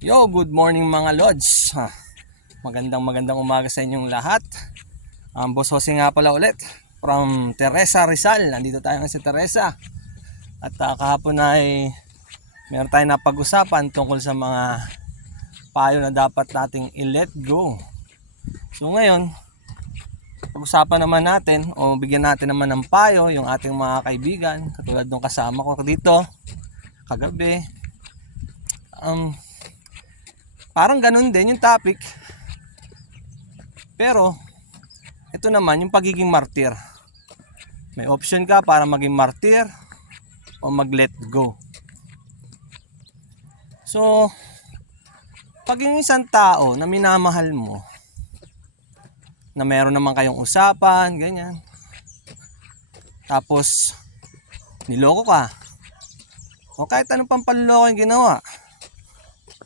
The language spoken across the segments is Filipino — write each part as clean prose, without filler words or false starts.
Yo, good morning mga lods. Magandang umaga sa inyong lahat. Boss Jose nga pala ulit from Teresa Rizal. Nandito tayo sa Teresa. At kahapon ay meron tayong napag-usapan tungkol sa mga payo na dapat nating i-let go. So ngayon, pag-usapan naman natin o bigyan natin naman ng payo yung ating mga kaibigan, katulad ng kasama ko dito kagabi. Parang ganun din yung topic. Pero ito naman yung pagiging martir. May option ka para maging martir o mag-let go. So, pag yung isang tao na minamahal mo, na meron naman kayong usapan, ganyan, tapos niloko ka, o kahit anong pang panloko yung ginawa,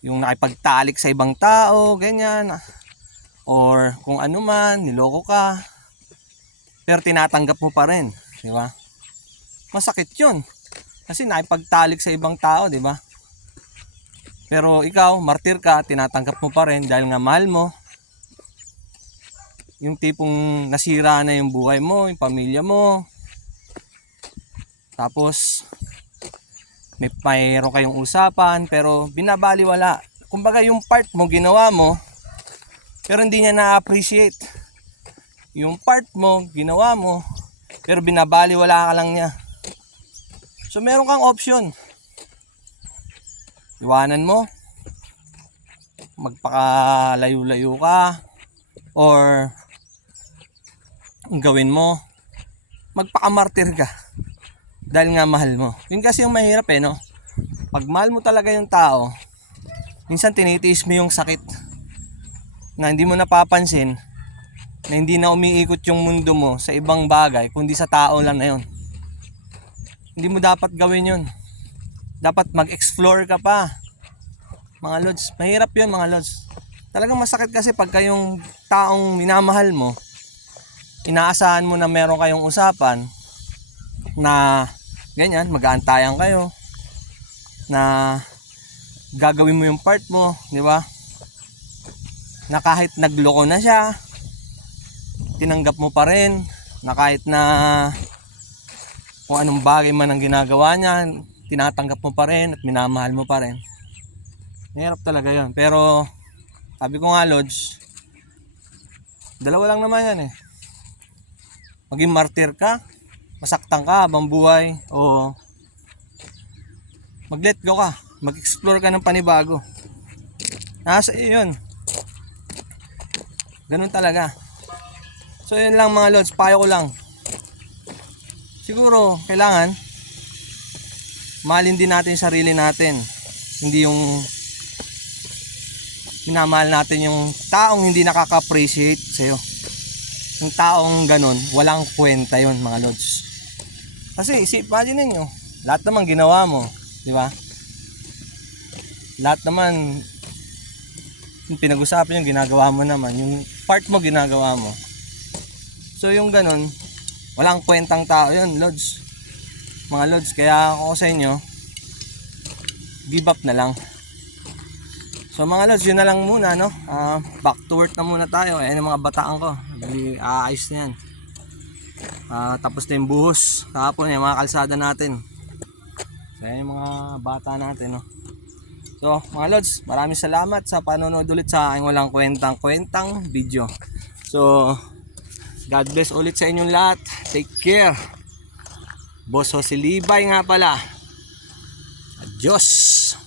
yung nakipagtalik sa ibang tao, ganyan, or kung ano man, niloko ka, pero tinatanggap mo pa rin, di ba? Masakit yun. Kasi nakipagtalik sa ibang tao, di ba? Pero ikaw, martir ka, tinatanggap mo pa rin dahil nga mahal mo. Yung tipong nasira na yung buhay mo, yung pamilya mo. Tapos mayroon kayong usapan pero binabaliwala. Kumbaga yung part mo ginawa mo pero hindi niya na-appreciate. Yung part mo ginawa mo pero binabaliwala ka lang niya. So meron kang option. Iwanan mo, magpakalayo-layo ka, or gawin mo, magpakamartir ka dahil nga mahal mo. Yun kasi yung mahirap no. Pag mahal mo talaga yung tao, minsan tinitiis mo yung sakit na hindi mo napapansin, na hindi na umiikot yung mundo mo sa ibang bagay kundi sa tao lang na yun. Hindi mo dapat gawin yun. Dapat mag-explore ka pa, mga lods. Mahirap yun mga lods. Talagang masakit kasi pagka yung taong minamahal mo, inaasahan mo na meron kayong usapan na ganyan, mag-aantayan kayo, na gagawin mo yung part mo, di ba? Na kahit nagloko na siya, tinanggap mo pa rin, na kahit na kung anong bagay man ang ginagawa niya, tinatanggap mo pa rin at minamahal mo pa rin. Mahirap talaga yun. Pero sabi ko nga Lods, dalawa lang naman yan maging martir ka, masaktan ka habang buhay, o mag-let go ka, mag-explore ka ng panibago. Nasa iyo yun. Ganun talaga. So yun lang mga Lods, payo ko lang. Siguro kailangan mahalin din natin sarili natin. Hindi yung minamahal natin yung taong hindi nakaka-appreciate sa'yo. Yung taong ganun, walang kwenta yun mga Lods. Kasi imagine niyo, lahat naman ginawa mo, di ba? Lahat naman yung pinag-usapan yung ginagawa mo naman, yung part mo ginagawa mo. So yung ganun, walang kwentang tao yun, Lods. Mga Lods, kaya ako sa inyo, give up na lang. So mga Lods, yun na lang muna, no? Back to work na muna tayo. Ayan yung mga bataan ko. Aayos na yan. Tapos na yung buhos. Kahapon yung mga kalsada natin. So ayan yung mga bata natin, no? So mga Lods, maraming salamat sa panonood ulit sa aking walang kwentang video. So God bless ulit sa inyong lahat. Take care. Boss Jose Libay nga pala. Adios.